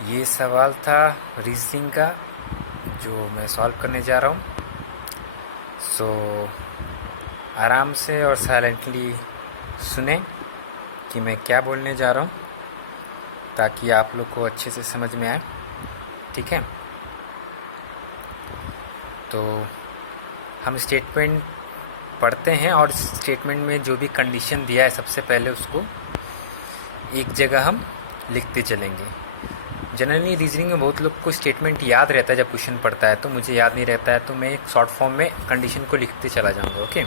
ये सवाल था रीजनिंग का जो मैं सॉल्व करने जा रहा हूँ। सो आराम से और साइलेंटली सुने कि मैं क्या बोलने जा रहा हूँ ताकि आप लोग को अच्छे से समझ में आए। ठीक है, तो हम स्टेटमेंट पढ़ते हैं और स्टेटमेंट में जो भी कंडीशन दिया है सबसे पहले उसको एक जगह हम लिखते चलेंगे। जनरली रीजनिंग में बहुत लोग को स्टेटमेंट याद रहता है जब क्वेश्चन पढ़ता है, तो मुझे याद नहीं रहता है, तो मैं एक शॉर्ट फॉर्म में कंडीशन को लिखते चला जाऊंगा। ओके,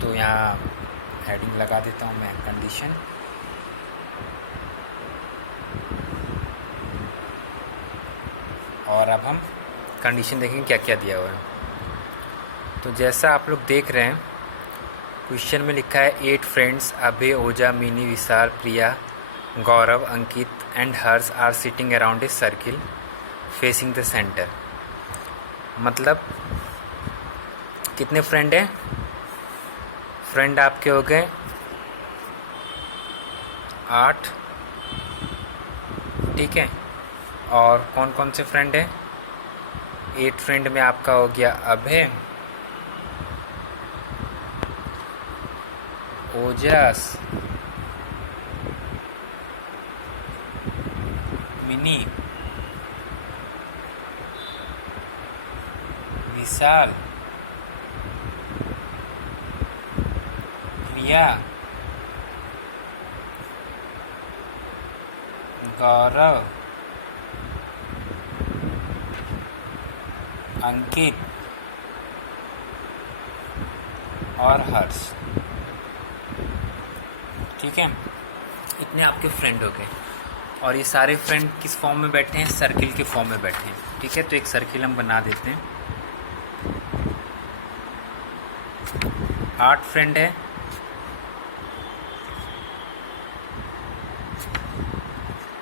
तो यहाँ हेडिंग लगा देता हूँ मैं, कंडीशन। और अब हम कंडीशन देखेंगे क्या क्या दिया हुआ है। तो जैसा आप लोग देख रहे हैं क्वेश्चन में लिखा है 8 friends Abhay, Oja, Mini, Vishal, Priya, Gaurav, Ankit and Harsh are sitting around a circle facing the centre. मतलब कितने फ्रेंड हैं? फ्रेंड आपके हो गए 8। ठीक है, और कौन कौन से फ्रेंड हैं? 8 फ्रेंड में आपका हो गया अभय, ओजस, मिनी, विशाल, प्रिया, गौरव, अंकित और हर्ष। ठीक है, इतने आपके फ्रेंड हो गए। और ये सारे फ्रेंड किस फॉर्म में बैठे हैं? सर्किल के फॉर्म में बैठे हैं। ठीक है, तो एक सर्किल हम बना देते हैं। 8 फ्रेंड है,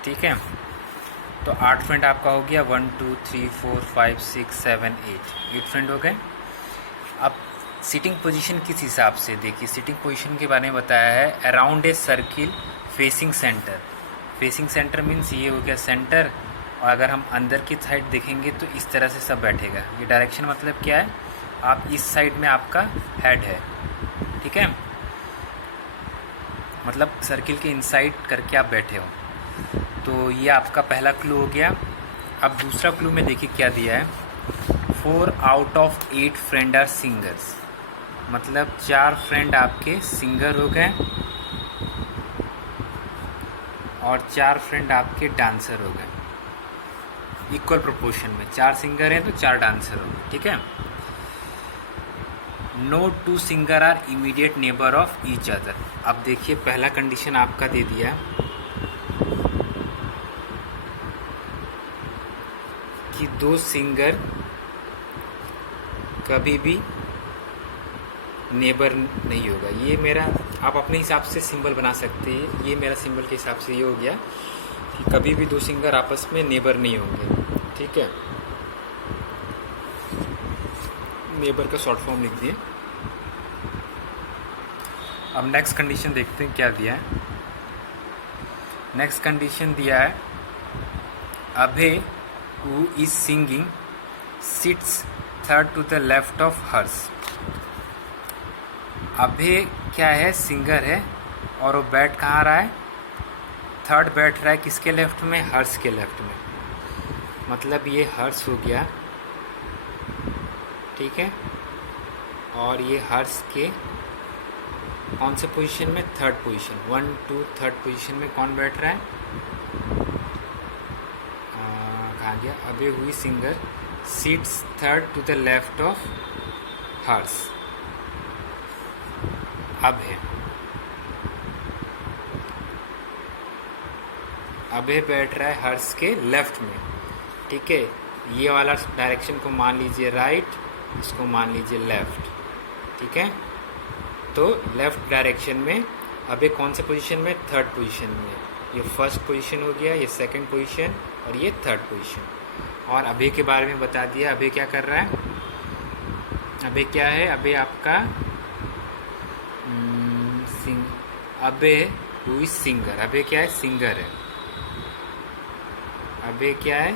ठीक है, तो 8 फ्रेंड आपका हो गया 1 2 3 4 5 6 7 8 फ्रेंड हो गए। अब सिटिंग पोजीशन किस हिसाब से देखिए, सिटिंग पोजीशन के बारे में बताया है around a circle facing centre. Facing centre means ये हो गया सेंटर, और अगर हम अंदर की साइड देखेंगे तो इस तरह से सब बैठेगा। ये डायरेक्शन मतलब क्या है? आप इस साइड में आपका हेड है। ठीक है, मतलब सर्किल के इनसाइड करके आप बैठे हो। तो ये आपका पहला क्लू हो गया। अब दूसरा क्लू में देखिए क्या दिया है, 4 out of 8 friend are singers. मतलब 4 फ्रेंड आपके सिंगर हो गए और 4 फ्रेंड आपके डांसर हो गए। इक्वल प्रोपोर्शन में 4 सिंगर हैं तो 4 डांसर हो गए। ठीक है, no 2 singer are immediate neighbour of each other. अब देखिए पहला कंडीशन आपका दे दिया कि 2 सिंगर कभी भी नेबर नहीं होगा। ये मेरा, आप अपने हिसाब से सिंबल बना सकते हैं। ये मेरा सिंबल के हिसाब से ये हो गया कि कभी भी 2 सिंगर आपस में नेबर नहीं होंगे। ठीक है, नेबर का शॉर्ट फॉर्म लिख दिए। अब नेक्स्ट कंडीशन देखते हैं क्या दिया है। नेक्स्ट कंडीशन दिया है Abhay who is singing sits third to the left of Harsh. Abhay क्या है? सिंगर है, और वो बैठ कहाँ रहा है? थर्ड बैठ रहा है किसके लेफ्ट में? हर्ष के लेफ्ट में। मतलब ये हर्ष हो गया। ठीक है, और ये हर्ष के कौन से पोजीशन में? Third position. 1 2 थर्ड पोजीशन में कौन बैठ रहा है? कहाँ गया? Abhay who is singer seats third to the left of Harsh. Abhay बैठ रहा है हर्ष के लेफ्ट में। ठीक है, ये वाला डायरेक्शन को मान लीजिए राइट, इसको मान लीजिए लेफ्ट। ठीक है, तो लेफ्ट डायरेक्शन में अभय कौन से पोजीशन में? थर्ड पोजीशन में। ये फर्स्ट पोजीशन हो गया, ये सेकंड पोजीशन, और ये थर्ड पोजीशन। और अभय के बारे में बता दिया। अभय क्या कर रहा है? अभय क्या है? अभय आपका अभय हु इज सिंगर। अभय क्या है? सिंगर है। अभय क्या है,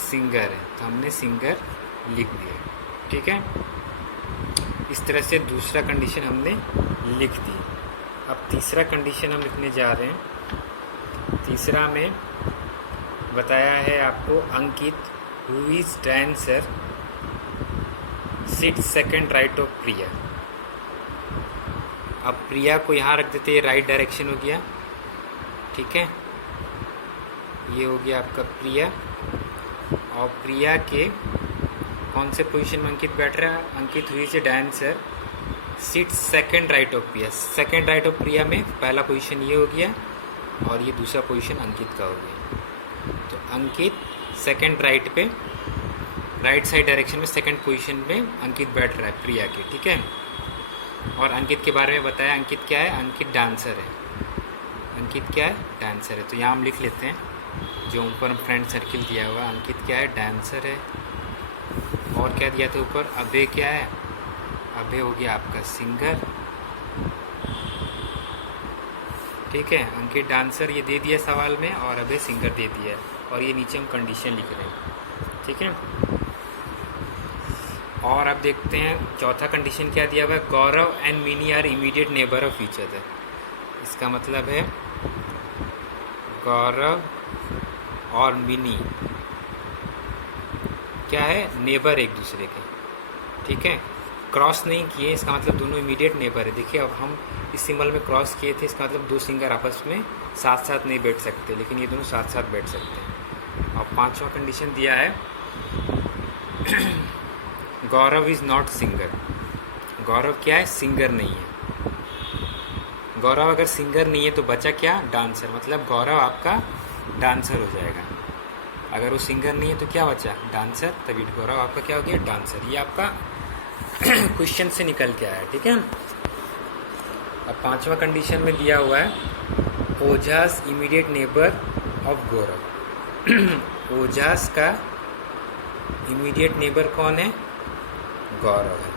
सिंगर है, तो हमने सिंगर लिख दिया। ठीक है, इस तरह से दूसरा कंडीशन हमने लिख दी। अब तीसरा कंडीशन हम लिखने जा रहे हैं। तीसरा में बताया है आपको Ankit who is dancer sit second right of Priya. अब प्रिया को यहाँ रख देते, ये राइट डायरेक्शन हो गया। ठीक है, ये हो गया आपका प्रिया, और प्रिया के कौन से पोजीशन में अंकित बैठ रहा है, Ankit who is dancer sit second right of Priya. Second right of Priya में पहला पोजीशन ये हो गया और ये दूसरा पोजीशन अंकित का हो गया। तो अंकित सेकंड राइट पे, राइट साइड डायरेक्शन में सेकंड पोजीशन में अंकित बैठ रहा है प्रिया के। ठीक है, और अंकित के बारे में बताया, अंकित क्या है, अंकित डांसर है। अंकित क्या है, डांसर है। तो यहाँ हम लिख लेते हैं, जो ऊपर फ्रेंड सर्किल दिया हुआ, अंकित क्या है, डांसर है। और क्या दिया था ऊपर, अभय क्या है, अभय हो गया आपका सिंगर। ठीक है, अंकित डांसर ये दे दिया सवाल में, और अभय सिंगर दे दिया, और ये नीचे हम कंडीशन लिख रहे हैं। ठीक है, और अब देखते हैं चौथा कंडीशन क्या दिया हुआ है, Gaurav and Mini are immediate neighbour of each other. इसका मतलब है गौरव और मिनी क्या है, नेबर एक दूसरे के। ठीक है, क्रॉस नहीं किए, इसका मतलब दोनों इमीडिएट नेबर है। देखिए अब हम इस सिंबल में क्रॉस किए थे, इसका मतलब दो सिंगर आपस में साथ साथ नहीं बैठ सकते, लेकिन ये दोनों साथ साथ बैठ सकते हैं। और पांचवा कंडीशन दिया है गौरव इज नॉट सिंगर। गौरव क्या है, सिंगर नहीं है। गौरव अगर सिंगर नहीं है तो बचा क्या, डांसर, मतलब गौरव आपका डांसर हो जाएगा। अगर वो सिंगर नहीं है तो क्या बचा, डांसर, तभी गौरव आपका क्या हो गया, डांसर। ये आपका क्वेश्चन से निकल के आया। ठीक है, अब पांचवा कंडीशन में दिया हुआ है ओझास इमीडिएट नेबर ऑफ गौरव। ओझास का इमीडिएट नेबर कौन है, गौरव है,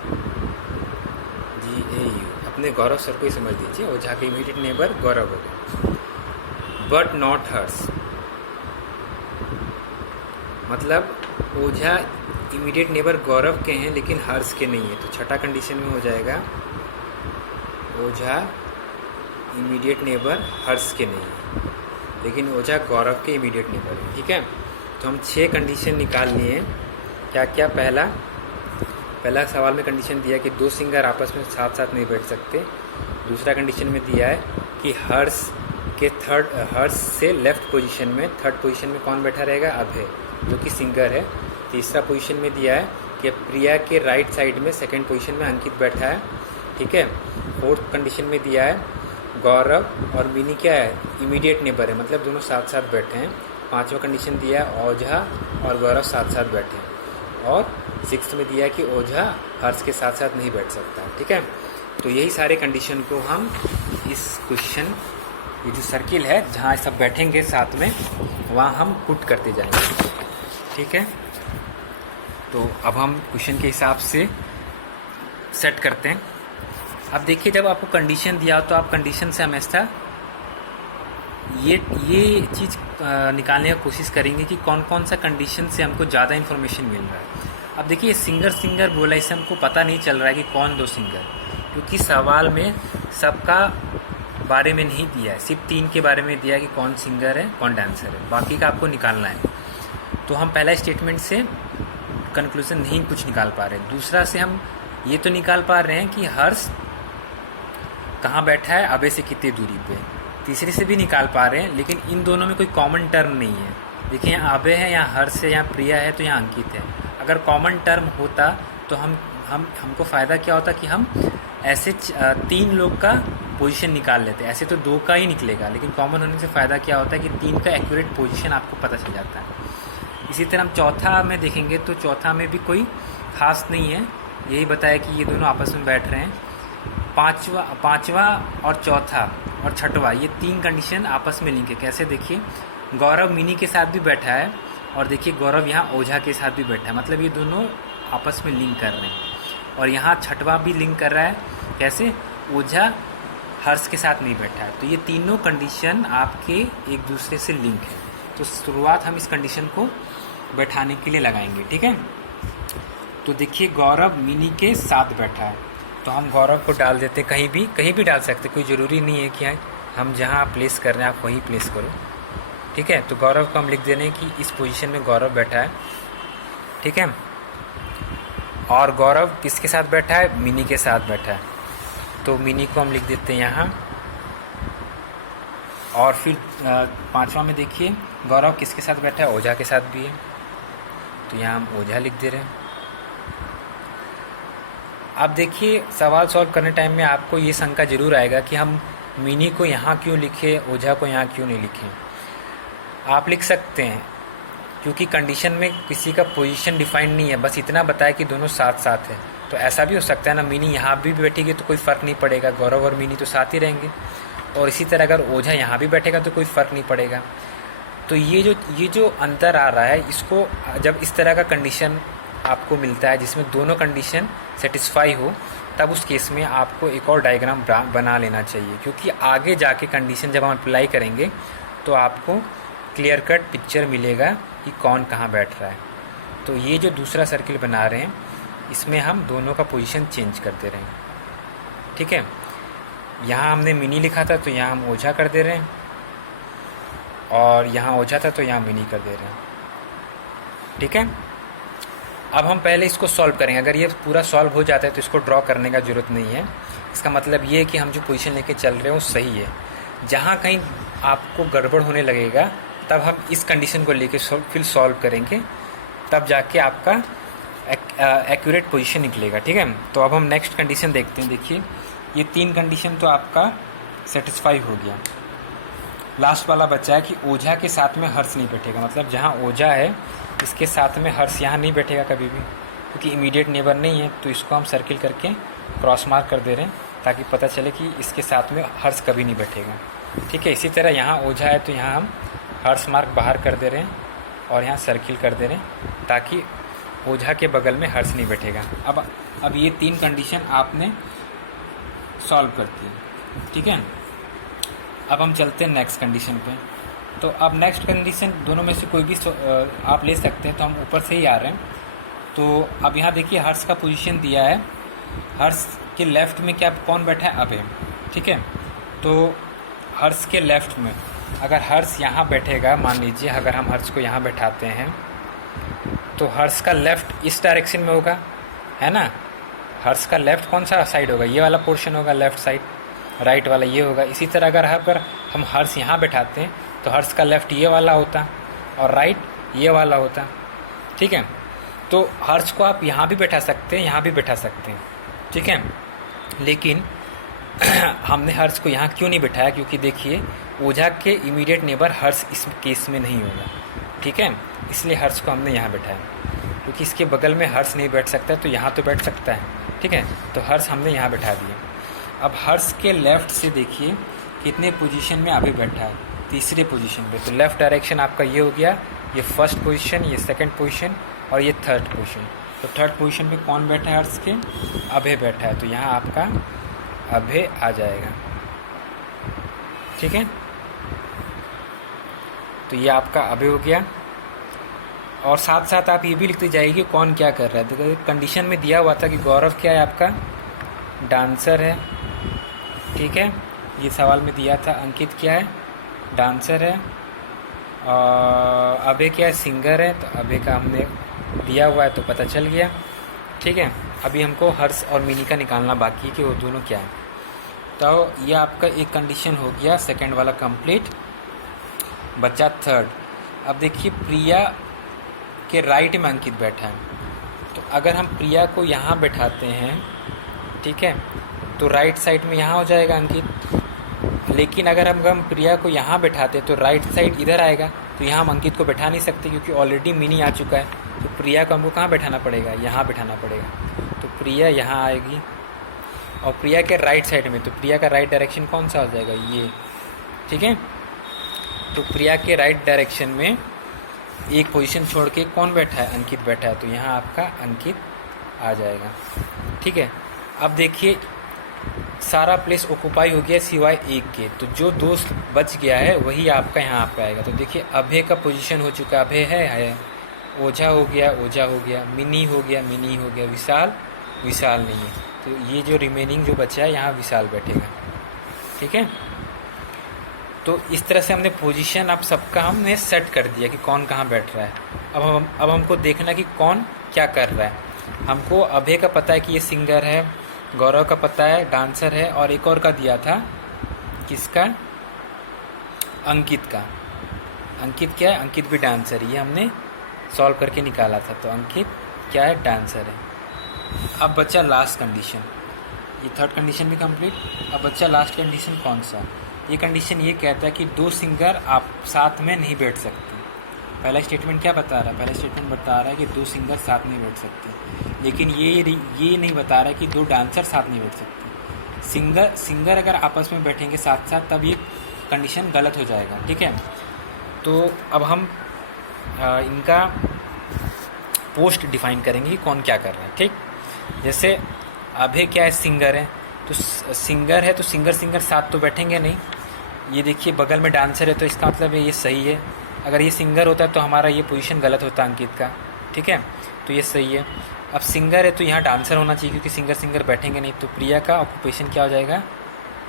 GAU। अपने गौरव सर को ही समझ लीजिए, ओझा के इमीडिएट नेबर गौरव हो गया। बट नॉट हर्ष, मतलब ओझा इमीडिएट नेबर गौरव के हैं लेकिन हर्ष के नहीं है। तो छठा कंडीशन में हो जाएगा ओझा इमीडिएट नेबर हर्ष के नहीं है, लेकिन ओझा गौरव के इमीडिएट नेबर है। ठीक है, तो हम 6 कंडीशन निकाल लिए। क्या क्या, पहला सवाल में कंडीशन दिया कि दो सिंगर आपस में साथ साथ नहीं बैठ सकते। दूसरा कंडीशन में दिया है कि हर्ष के हर्ष से लेफ्ट पोजीशन में, थर्ड पोजीशन में कौन बैठा रहेगा, अभय, जो कि सिंगर है। तीसरा पोजीशन में दिया है कि प्रिया के राइट साइड में सेकंड पोजीशन में अंकित बैठा है। ठीक है, फोर्थ कंडीशन में दिया है गौरव और मिनी क्या है, इमीडिएट नेबर है, मतलब दोनों साथ साथ बैठे हैं। पांचवा कंडीशन दिया है ओझा और गौरव साथ साथ बैठे हैं। और सिक्स्थ में दिया है कि ओझा हर्ष के साथ साथ नहीं बैठ सकता। ठीक है, तो यही सारे कंडीशन को हम इस क्वेश्चन, ये जो सर्किल है जहाँ सब बैठेंगे साथ में, वहाँ हम पुट करते जाएंगे। ठीक है, तो अब हम क्वेश्चन के हिसाब से सेट करते हैं। अब देखिए, जब आपको कंडीशन दिया हो तो आप कंडीशन से हमेशा ये चीज़ निकालने की कोशिश करेंगे कि कौन कौन सा कंडीशन से हमको ज़्यादा इन्फॉर्मेशन मिल रहा है। अब देखिए, सिंगर बोला, इससे हमको पता नहीं चल रहा है कि कौन दो सिंगर, क्योंकि सवाल में सबका बारे में नहीं दिया है, सिर्फ 3 के बारे में दिया है कि कौन सिंगर है कौन डांसर है, बाकी का आपको निकालना है। तो हम पहला स्टेटमेंट से कंक्लूजन नहीं कुछ निकाल पा रहे। दूसरा से हम ये तो निकाल पा रहे हैं कि हर्ष कहाँ बैठा है, अभय से कितनी दूरी पे। तीसरे से भी निकाल पा रहे हैं, लेकिन इन दोनों में कोई कॉमन टर्म नहीं है। देखिए, यहाँ अभय है, यहाँ हर्ष है, यहाँ प्रिया है, तो यहाँ अंकित है। अगर कॉमन टर्म होता तो हमको फ़ायदा क्या होता कि हम ऐसे 3 लोग का पोजीशन निकाल लेते। ऐसे तो 2 का ही निकलेगा, लेकिन कॉमन होने से फ़ायदा क्या होता है कि 3 का एक्यूरेट पोजीशन आपको पता चल जाता है। इसी तरह हम चौथा में देखेंगे तो चौथा में भी कोई खास नहीं है, यही बताया कि ये दोनों आपस में बैठ रहे हैं। पाँचवा और चौथा और छठवा, ये 3 कंडीशन आपस में लिंक है। कैसे, देखिए, गौरव मिनी के साथ भी बैठा है, और देखिए गौरव यहाँ ओझा के साथ भी बैठा है, मतलब ये दोनों आपस में लिंक कर रहे हैं। और यहाँ छठवा भी लिंक कर रहा है, कैसे, ओझा हर्ष के साथ नहीं बैठा है। तो ये तीनों कंडीशन आपके एक दूसरे से लिंक है। तो शुरुआत हम इस कंडीशन को बैठाने के लिए लगाएंगे, ठीक है। तो देखिए गौरव मिनी के साथ बैठा है, तो हम गौरव को डाल देते, कहीं भी डाल सकते, कोई ज़रूरी नहीं है कि हम जहाँ प्लेस कर रहे हैं आप वहीं प्लेस करो, ठीक है। तो गौरव को हम लिख दे रहे हैं कि इस पोजीशन में गौरव बैठा है, ठीक है। और गौरव किसके साथ बैठा है? मिनी के साथ बैठा है, तो मिनी को हम लिख देते हैं यहाँ। और फिर 5वां में देखिए गौरव किसके साथ बैठा है? ओझा के साथ भी है, तो यहाँ हम ओझा लिख दे रहे हैं। अब देखिए सवाल सॉल्व करने टाइम में आपको ये शंका जरूर आएगा कि हम मिनी को यहाँ क्यों लिखे, ओझा को यहाँ क्यों नहीं लिखें। आप लिख सकते हैं क्योंकि कंडीशन में किसी का पोजीशन डिफाइन नहीं है, बस इतना बताया कि दोनों साथ साथ है। तो ऐसा भी हो सकता है ना, मिनी यहाँ भी बैठेगी तो कोई फ़र्क नहीं पड़ेगा, गौरव और मिनी तो साथ ही रहेंगे। और इसी तरह अगर ओझा यहाँ भी बैठेगा तो कोई फ़र्क नहीं पड़ेगा। तो ये जो अंतर आ रहा है, इसको जब इस तरह का कंडीशन आपको मिलता है जिसमें दोनों कंडीशन सेटिस्फाई हो, तब उस केस में आपको एक और डायग्राम बना लेना चाहिए, क्योंकि आगे जाके कंडीशन जब हम अप्लाई करेंगे तो आपको क्लियर कट पिक्चर मिलेगा कि कौन कहाँ बैठ रहा है। तो ये जो दूसरा सर्किल बना रहे हैं इसमें हम दोनों का पोजीशन चेंज कर दे रहे हैं, ठीक है। यहाँ हमने मिनी लिखा था तो यहाँ हम ओझा कर दे रहे हैं, और यहाँ ओझा था तो यहाँ मिनी कर दे रहे हैं, ठीक है। अब हम पहले इसको सॉल्व करेंगे। अगर ये पूरा सॉल्व हो जाता है तो इसको ड्रॉ करने का ज़रूरत नहीं है। इसका मतलब ये है कि हम जो पोजीशन लेके चल रहे हैं वो सही है। जहाँ कहीं आपको गड़बड़ होने लगेगा तब हम इस कंडीशन को लेके फिर सॉल्व करेंगे, तब जाके आपका एक्यूरेट पोजीशन निकलेगा, ठीक है। तो अब हम नेक्स्ट कंडीशन देखते हैं। देखिए ये 3 कंडीशन तो आपका सेटिस्फाई हो गया। लास्ट वाला बचा है कि ओझा के साथ में हर्ष नहीं बैठेगा, मतलब जहाँ ओझा है इसके साथ में हर्ष यहाँ नहीं बैठेगा कभी भी, क्योंकि इमीडिएट नेबर नहीं है। तो इसको हम सर्किल करके क्रॉस मार्क कर दे रहे हैं ताकि पता चले कि इसके साथ में हर्ष कभी नहीं बैठेगा, ठीक है। इसी तरह यहाँ ओझा है तो यहाँ हम हर्ष मार्क बाहर कर दे रहे हैं और यहाँ सर्किल कर दे रहे हैं ताकि ओझा के बगल में हर्ष नहीं बैठेगा। अब ये 3 कंडीशन आपने सॉल्व करती है, ठीक है। अब हम चलते हैं नेक्स्ट कंडीशन पे। तो अब नेक्स्ट कंडीशन दोनों में से कोई भी आप ले सकते हैं, तो हम ऊपर से ही आ रहे हैं। तो अब यहाँ देखिए हर्ष का पोजीशन दिया है, हर्ष के लेफ़्ट में क्या कौन बैठा है? अभय, ठीक है। तो हर्ष के लेफ़्ट में अगर हर्ष यहाँ बैठेगा, मान लीजिए अगर हम हर्ष को यहाँ बैठाते हैं तो हर्ष का लेफ़्ट इस डायरेक्शन में होगा, है ना। हर्ष का लेफ़्ट कौन सा साइड होगा? ये वाला पोर्शन होगा लेफ़्ट साइड, राइट वाला ये होगा। इसी तरह अगर हम हर्ष यहाँ बैठाते हैं तो हर्ष का लेफ़्ट ये वाला होता और राइट ये वाला होता, ठीक है। तो हर्ष को आप यहाँ भी बैठा सकते हैं, यहाँ भी बैठा सकते हैं, ठीक है। लेकिन हमने हर्ष को यहाँ क्यों नहीं बैठाया? क्योंकि देखिए ओझा के इमीडिएट नेबर हर्ष इस केस में नहीं होगा, ठीक है। इसलिए हर्ष को हमने यहाँ बैठाया, क्योंकि इसके बगल में हर्ष नहीं बैठ सकता, तो यहाँ तो बैठ सकता है, ठीक है। तो हर्ष हमने यहाँ बैठा दिया। अब हर्ष के लेफ़्ट से देखिए कितने पोजीशन में अभी बैठा है? तीसरे पोजीशन पे। तो लेफ़्ट डायरेक्शन आपका ये हो गया, ये फर्स्ट पोजीशन, ये सेकंड पोजीशन और ये थर्ड पोजीशन। तो थर्ड पोजीशन पे कौन बैठा है? हर्ष के अभय बैठा है, तो यहाँ आपका अभय आ जाएगा, ठीक है। तो ये आपका अभय हो गया। और साथ साथ आप ये भी लिखते जाइए कि कौन क्या कर रहा है। देखो कंडीशन में दिया हुआ था कि गौरव क्या है? आपका डांसर है, ठीक है। ये सवाल में दिया था अंकित क्या है? डांसर है। और अभय क्या है? सिंगर है। तो अभय का हमने दिया हुआ है तो पता चल गया, ठीक है। अभी हमको हर्ष और मिनी का निकालना बाकी है कि वो दोनों क्या है। तो ये आपका एक कंडीशन हो गया, सेकंड वाला कंप्लीट, बचा थर्ड। अब देखिए प्रिया के राइट में अंकित बैठा है, तो अगर हम प्रिया को यहाँ बैठाते हैं, ठीक है, तो राइट साइड में यहाँ हो जाएगा अंकित। लेकिन अगर हम प्रिया को यहाँ बैठाते तो राइट साइड इधर आएगा, तो यहाँ हम अंकित को बैठा नहीं सकते क्योंकि ऑलरेडी मिनी आ चुका है। तो प्रिया को हमको कहाँ बैठाना पड़ेगा? यहाँ बैठाना पड़ेगा। तो प्रिया यहाँ आएगी और प्रिया के राइट साइड में, तो प्रिया का राइट डायरेक्शन कौन सा हो जाएगा? ये, ठीक है। तो प्रिया के राइट डायरेक्शन में एक पोजीशन छोड़ के कौन बैठा है? अंकित बैठा है, तो यहाँ आपका अंकित आ जाएगा, ठीक है। अब देखिए सारा प्लेस ऑक्यूपाई हो गया सिवाय एक के, तो जो दोस्त बच गया है वही आपका यहाँ पे आएगा। तो देखिए अभय का पोजीशन हो चुका, अभय है, ओझा हो गया, ओझा हो गया, मिनी हो गया, मिनी हो गया, विशाल, विशाल नहीं है। तो ये जो रिमेनिंग जो बचा है यहाँ विशाल बैठेगा, ठीक है। तो इस तरह से हमने पोजीशन अब सबका हमने सेट कर दिया कि कौन कहाँ बैठ रहा है। अब हमको देखना कि कौन क्या कर रहा है। हमको अभय का पता है कि ये सिंगर है, गौरव का पता है डांसर है, और एक और का दिया था, किसका, अंकित का। अंकित क्या है, अंकित भी डांसर, ये हमने सॉल्व करके निकाला था। तो अंकित क्या है, डांसर है। अब बच्चा लास्ट कंडीशन, ये थर्ड कंडीशन भी कंप्लीट। अब बच्चा लास्ट कंडीशन कौन सा, ये कंडीशन ये कहता है कि दो सिंगर आप साथ में नहीं बैठ सकते। पहला स्टेटमेंट क्या बता रहा है, पहला स्टेटमेंट बता रहा है कि दो सिंगर साथ नहीं बैठ सकते, लेकिन ये नहीं बता रहा है कि दो डांसर साथ नहीं बैठ सकते। सिंगर अगर आपस में बैठेंगे साथ साथ तब ये कंडीशन गलत हो जाएगा, ठीक है। तो अब हम इनका पोस्ट डिफाइन करेंगे कि कौन क्या कर रहा है, ठीक। जैसे अभय क्या है, सिंगर है, तो सिंगर है तो सिंगर साथ तो बैठेंगे नहीं। ये देखिए बगल में डांसर है, तो इसका मतलब है ये सही है। अगर ये सिंगर होता तो हमारा ये पोजीशन गलत होता अंकित का, ठीक है। तो ये सही है। अब सिंगर है तो यहाँ डांसर होना चाहिए, क्योंकि सिंगर बैठेंगे नहीं। तो प्रिया का ऑक्यूपेशन क्या हो जाएगा,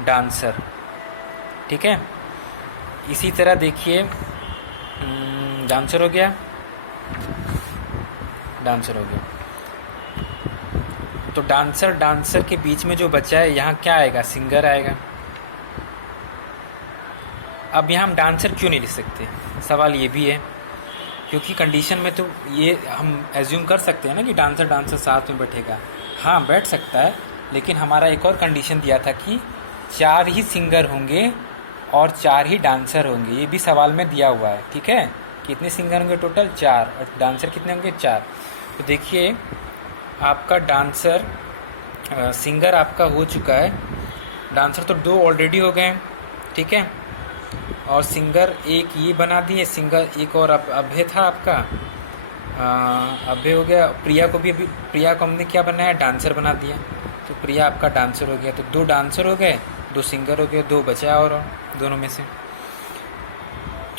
डांसर, ठीक है। इसी तरह देखिए डांसर हो गया, डांसर हो गया। तो डांसर के बीच में जो बचा है यहाँ क्या आएगा, सिंगर आएगा। अब यहाँ हम डांसर क्यों नहीं लिख सकते, सवाल ये भी है, क्योंकि कंडीशन में तो ये हम एज्यूम कर सकते हैं ना कि डांसर साथ में बैठेगा। हाँ बैठ सकता है, लेकिन हमारा एक और कंडीशन दिया था कि 4 ही सिंगर होंगे और 4 ही डांसर होंगे। ये भी सवाल में दिया हुआ है, ठीक है। कितने सिंगर होंगे टोटल, 4, और डांसर कितने होंगे, 4। तो देखिए आपका डांसर सिंगर आपका हो चुका है, डांसर तो 2 ऑलरेडी हो गए, ठीक है। और सिंगर एक ये बना दिए, सिंगर एक और अभय था आपका, अभय हो गया। प्रिया को हमने क्या बनाया, डांसर बना दिया। तो प्रिया आपका डांसर हो गया। तो 2 डांसर हो गए, 2 सिंगर हो गए, 2 बचा और दोनों में से।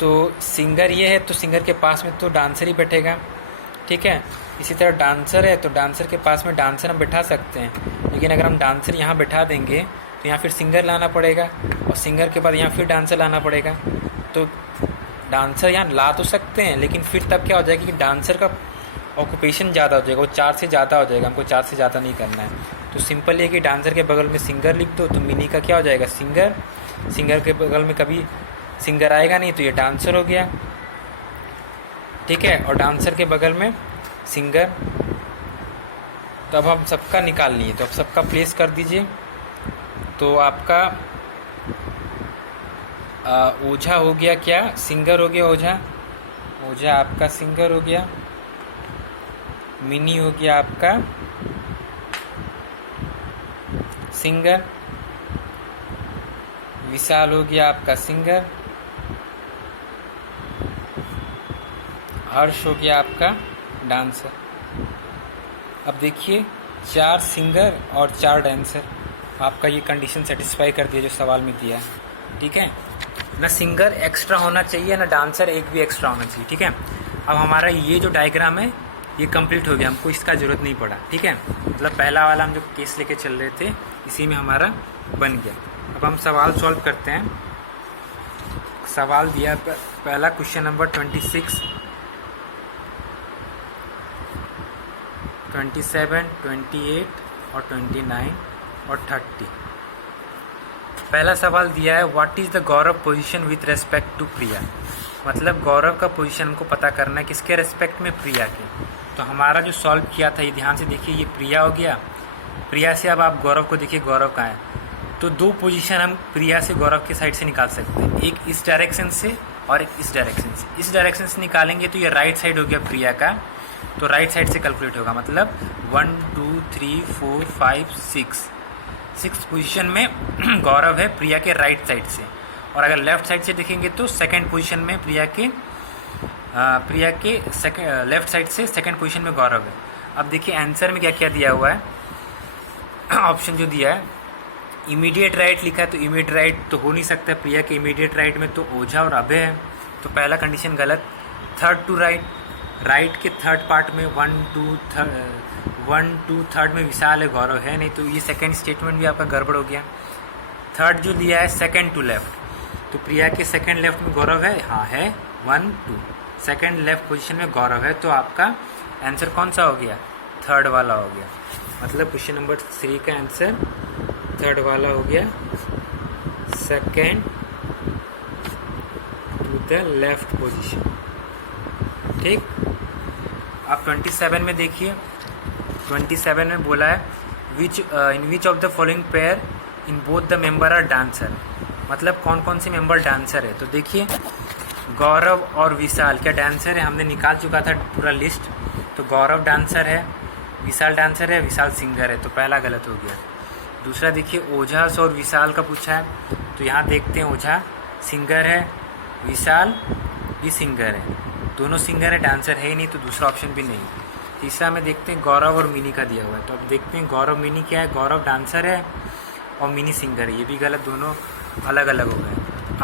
तो सिंगर ये है तो सिंगर के पास में तो डांसर ही बैठेगा, ठीक है। इसी तरह डांसर है तो डांसर के पास में डांसर हम बैठा सकते हैं, लेकिन अगर हम डांसर यहाँ बैठा देंगे तो यहाँ फिर सिंगर लाना पड़ेगा, और सिंगर के बाद यहाँ फिर डांसर लाना पड़ेगा। तो डांसर यहाँ ला तो सकते हैं, लेकिन फिर तब क्या हो जाएगा कि डांसर का ऑक्यूपेशन ज़्यादा हो जाएगा, वो 4 से ज़्यादा हो जाएगा। हमको 4 से ज़्यादा नहीं करना है। तो सिंपल ये कि डांसर के बगल में सिंगर लिख दो, तो मिनी का क्या हो जाएगा, सिंगर के बगल में कभी सिंगर आएगा नहीं, तो ये डांसर हो गया, ठीक है। और डांसर के बगल में सिंगर। तो अब हम सबका निकाल लिए, तो अब सबका प्लेस कर दीजिए। तो आपका ओझा हो गया, क्या सिंगर हो गया, ओझा आपका सिंगर हो गया। मिनी हो गया आपका सिंगर। विशाल हो गया आपका सिंगर। हर्ष हो गया आपका डांसर। अब देखिए 4 सिंगर और 4 डांसर, आपका ये कंडीशन सेटिस्फाई कर दिया जो सवाल में दिया है, ठीक है। ना सिंगर एक्स्ट्रा होना चाहिए, ना डांसर एक भी एक्स्ट्रा होना चाहिए, ठीक है। अब हमारा ये जो डायग्राम है ये कंप्लीट हो गया, हमको इसका ज़रूरत नहीं पड़ा, ठीक है। मतलब पहला वाला हम जो केस लेके चल रहे थे इसी में हमारा बन गया। अब हम सवाल सॉल्व करते हैं। सवाल दिया पहला क्वेश्चन नंबर 26, 27, 28 और 29 और 30। पहला सवाल दिया है what is the Gaurav position with respect to Priya. मतलब गौरव का पोजीशन हमको पता करना है किसके रेस्पेक्ट में, प्रिया के। तो हमारा जो सॉल्व किया था ये ध्यान से देखिए, ये प्रिया हो गया। प्रिया से अब आप गौरव को देखिए, गौरव कहाँ है। तो 2 पोजीशन हम प्रिया से गौरव के साइड से निकाल सकते हैं, एक इस डायरेक्शन से और एक इस डायरेक्शन से। इस डायरेक्शन से निकालेंगे तो ये राइट साइड हो गया प्रिया का, तो राइट साइड से कैलकुलेट होगा। मतलब 1 2 3 4 5 6 पोजीशन में गौरव है प्रिया के राइट साइड से। और अगर लेफ्ट साइड से देखेंगे तो सेकंड पोजीशन में प्रिया के लेफ्ट साइड से सेकंड पोजीशन में गौरव है। अब देखिए आंसर में क्या क्या दिया हुआ है। ऑप्शन जो दिया है इमीडिएट राइट लिखा है तो इमीडिएट राइट तो हो नहीं सकता प्रिया के इमीडिएट राइट में, तो ओझा और अभय है, तो पहला कंडीशन गलत। थर्ड टू राइट, राइट के थर्ड पार्ट में 1 2 थर्ड में विशाल है, गौरव है नहीं, तो ये सेकंड स्टेटमेंट भी आपका गड़बड़ हो गया। थर्ड जो दिया है सेकंड टू लेफ्ट, तो प्रिया के सेकंड लेफ्ट में गौरव है, हाँ है 1 2, सेकंड लेफ्ट पोजीशन में गौरव है, तो आपका आंसर कौन सा हो गया, थर्ड वाला हो गया। मतलब क्वेश्चन नंबर 3 का आंसर थर्ड वाला हो गया, second to the left position. ठीक, अब 27 में देखिए, 27 में बोला है in which of the following pair in both the member are dancer, मतलब कौन कौन से मेंबर डांसर है। तो देखिए गौरव और विशाल क्या डांसर है, हमने निकाल चुका था पूरा लिस्ट, तो गौरव डांसर है, विशाल डांसर है, विशाल सिंगर है, तो पहला गलत हो गया। दूसरा देखिए ओझा और विशाल का पूछा है, तो यहाँ देखते हैं ओझा सिंगर है, विशाल भी सिंगर है, दोनों सिंगर है, डांसर है ही नहीं, तो दूसरा ऑप्शन भी नहीं। तीसरा में देखते हैं गौरव और मिनी का दिया हुआ है, तो अब देखते हैं गौरव मिनी क्या है, गौरव डांसर है और मिनी सिंगर है, ये भी गलत, दोनों अलग अलग हो गए।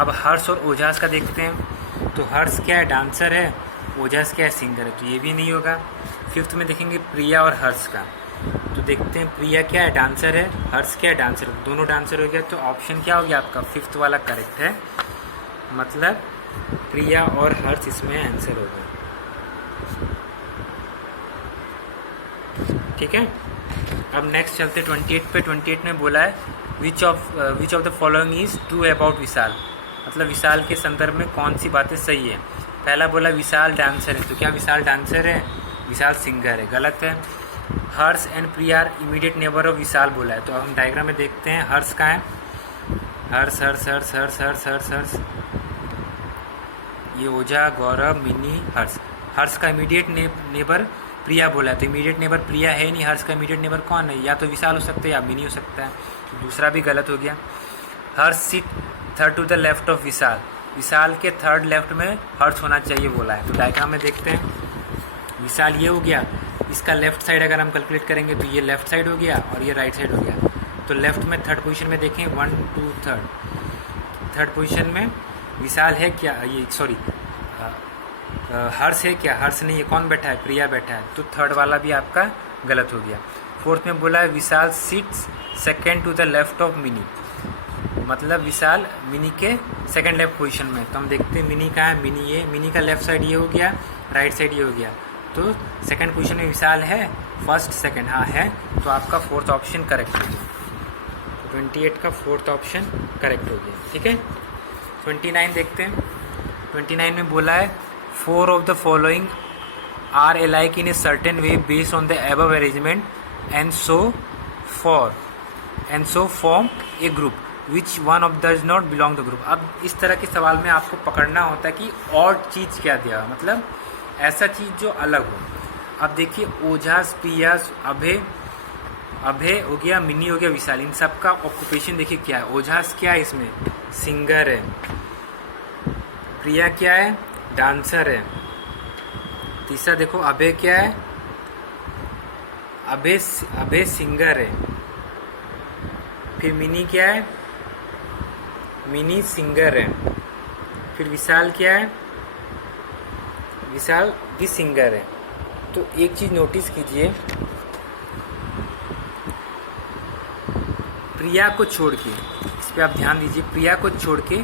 अब हर्ष और ओझास का देखते हैं, तो हर्ष क्या है, डांसर है, ओझास क्या है, सिंगर है, तो ये भी नहीं होगा। फिफ्थ में देखेंगे प्रिया और हर्ष का, तो देखते हैं प्रिया क्या है, डांसर है, हर्ष क्या है, डांसर है, दोनों डांसर हो गया, तो ऑप्शन क्या हो गया आपका, फिफ्थ वाला करेक्ट है, मतलब प्रिया और हर्ष इसमें आंसर होगा। ठीक है, अब नेक्स्ट चलते 28 पे। 28 में बोला है which of the following is true about Vishal, मतलब विशाल के संदर्भ में कौन सी बातें सही है। पहला बोला विशाल डांसर है, तो क्या विशाल डांसर है, विशाल सिंगर है, गलत है। Harsh and Priya are immediate neighbour of Vishal बोला है, तो हम डायग्राम में देखते हैं हर्ष का है, हर्ष हर्ष हर्ष हर्ष हर्ष हर्ष हर्ष, ये ओझा गौरव मिनी हर्ष, हर्ष का इमीडिएट नेबर प्रिया बोला है, तो इमीडिएट नेबर प्रिया है नहीं, हर्ष का इमीडिएट नेबर कौन है, या तो विशाल हो सकता है या मिनी हो सकता है, तो दूसरा भी गलत हो गया। Harsh seat third to the left of Vishal, Vishal के थर्ड लेफ्ट में हर्ष होना चाहिए बोला है, तो डायग्राम में देखते हैं विशाल ये हो गया, इसका लेफ्ट साइड अगर हम कैलकुलेट करेंगे तो ये लेफ्ट साइड हो गया और ये राइट साइड हो गया, तो लेफ्ट में थर्ड पोजीशन में देखें 1 2 थर्ड पोजीशन में विशाल है क्या, ये सॉरी हर्ष है क्या, हर्ष नहीं, ये कौन बैठा है, प्रिया बैठा है, तो थर्ड वाला भी आपका गलत हो गया। फोर्थ में बोला है Vishal seats second to the left of Mini, मतलब विशाल मिनी के सेकंड लेफ्ट पोजीशन में, तो हम देखते हैं मिनी का है, मिनी ये, मिनी का लेफ्ट साइड ये हो गया, राइट साइड ये हो गया, तो सेकंड पोजीशन में विशाल है, फर्स्ट सेकंड हाँ है, तो आपका फोर्थ ऑप्शन करेक्ट हो गया, 28 का फोर्थ ऑप्शन करेक्ट हो गया। ठीक है, 29 देखते हैं। 29 में बोला है 4 of the following are alike in a certain way based on the above arrangement and so form a group which one of does not belong the group. अब इस तरह के सवाल में आपको पकड़ना होता है कि और चीज़ क्या दिया, मतलब ऐसा चीज़ जो अलग हो। अब देखिए ओझास, प्रियास, अभय हो गया, मिनी हो गया, विशाल, इन सब का ऑक्यूपेशन देखिए क्या है। ओझास क्या है, इसमें सिंगर है, प्रिया क्या है, डांसर है। तीसरा देखो अभय क्या है, अभय सिंगर है। फिर मिनी क्या है, मिनी सिंगर है। फिर विशाल क्या है, विशाल भी सिंगर है। तो एक चीज नोटिस कीजिए, प्रिया को छोड़ के, इस पर आप ध्यान दीजिए, प्रिया को छोड़ के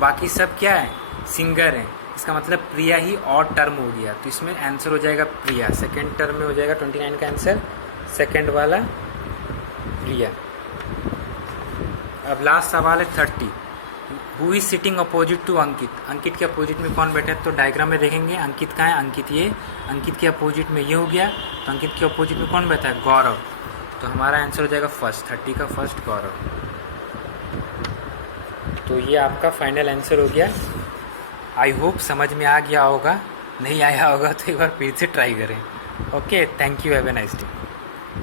बाकी सब क्या है, सिंगर है। इसका मतलब प्रिया ही और टर्म हो गया, तो इसमें आंसर हो जाएगा प्रिया, सेकंड टर्म में हो जाएगा 29 का आंसर, सेकंड वाला प्रिया। अब लास्ट सवाल है 30, who is sitting opposite to Ankit. Ankit के अपोजिट में कौन बैठा है, तो डायग्राम में देखेंगे अंकित कहाँ है, अंकित ये, अंकित के अपोजिट में ये हो गया, तो अंकित के अपोजिट में कौन बैठा है, गौरव। तो हमारा आंसर हो जाएगा फर्स्ट, 30 का फर्स्ट गौरव। तो ये आपका फाइनल आंसर हो गया। आई होप समझ में आ गया होगा, नहीं आया होगा तो एक बार फिर से ट्राई करें। Okay, thank you, have a nice day.